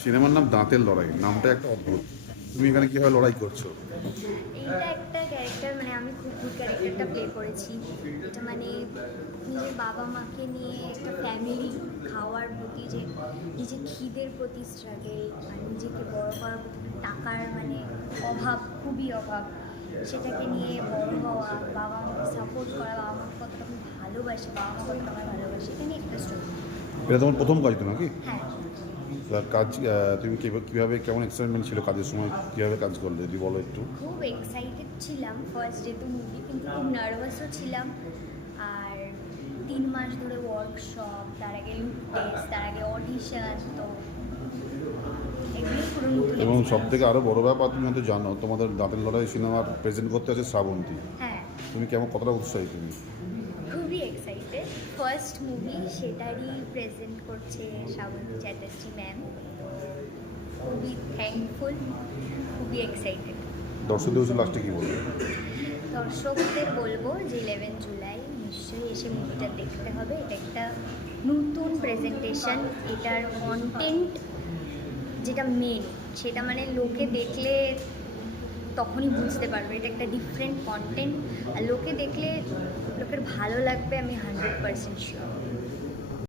সিনেমার নাম দাঁতের লড়াই নামটা একটা অদ্ভুত। তুমি এখানে কীভাবে লড়াই করছ? এইটা একটা ক্যারেক্টার মানে আমি খুব গুড ক্যারেক্টারটা প্লে করেছি। এটা মানে নিজের বাবা মাকে নিয়ে একটা ফ্যামিলি খাওয়ার প্রতি যে নিজের খিদের প্রতি স্ট্রাগেল আর নিজেকে বড় করার প্রতি টাকার মানে অভাব খুবই অভাব। সেটাকে নিয়ে বড় হওয়া বাবা মাকে সাপোর্ট করা বাবা মাকে কতটা ভালোবাসি বাবা মা কতটা ভালোবাসি এটা নিয়ে একটা স্টোরি এটা তোমার প্রথম কাজ তো নাকি? হ্যাঁ। আর কাজ তুমি কিভাবে- কেমন এক্সাইটমেন্ট ছিল কাজের সময়? কীভাবে কাজ করলে? যদি বলো একটু। খুব এক্সাইটেড ছিলাম ফার্স্ট যেহেতু মুভি কিন্তু খুব নার্ভাসও ছিলাম। আর তিন মাস ধরে ওয়ার্কশপ তার আগে লুক টেস্ট তার আগে অডিশন তো এবং সব থেকে আরও বড় ব্যাপার তুমি হয়তো জানো তোমাদের দাঁতের লড়াই সিনেমার প্রেজেন্ট করতে আছে শ্রাবন্তী। হ্যাঁ। তুমি কেমন কতটা উৎসাহী তুমি? খুবই এক্সাইটেড ফার্স্ট মুভি সেটারই প্রেজেন্ট করছে শ্রাবন্তী চ্যাটার্জি ম্যাম খুবই থ্যাঙ্কফুল খুবই এক্সাইটেড দর্শকদের উচিত লাস্টে কী বলবে? দর্শকদের বলব যে ইলেভেন জুলাই নিশ্চয়ই এসে মুভিটা দেখতে হবে। এটা একটা নতুন প্রেজেন্টেশন এটার কন্টেন্ট যেটা মেন সেটা মানে লোকে দেখলে তখনই বুঝতে পারবে। এটা একটা ডিফারেন্ট কন্টেন্ট আর লোকে দেখলে, লোকের ভালো লাগবে, আমি হান্ড্রেড পারসেন্ট শিওর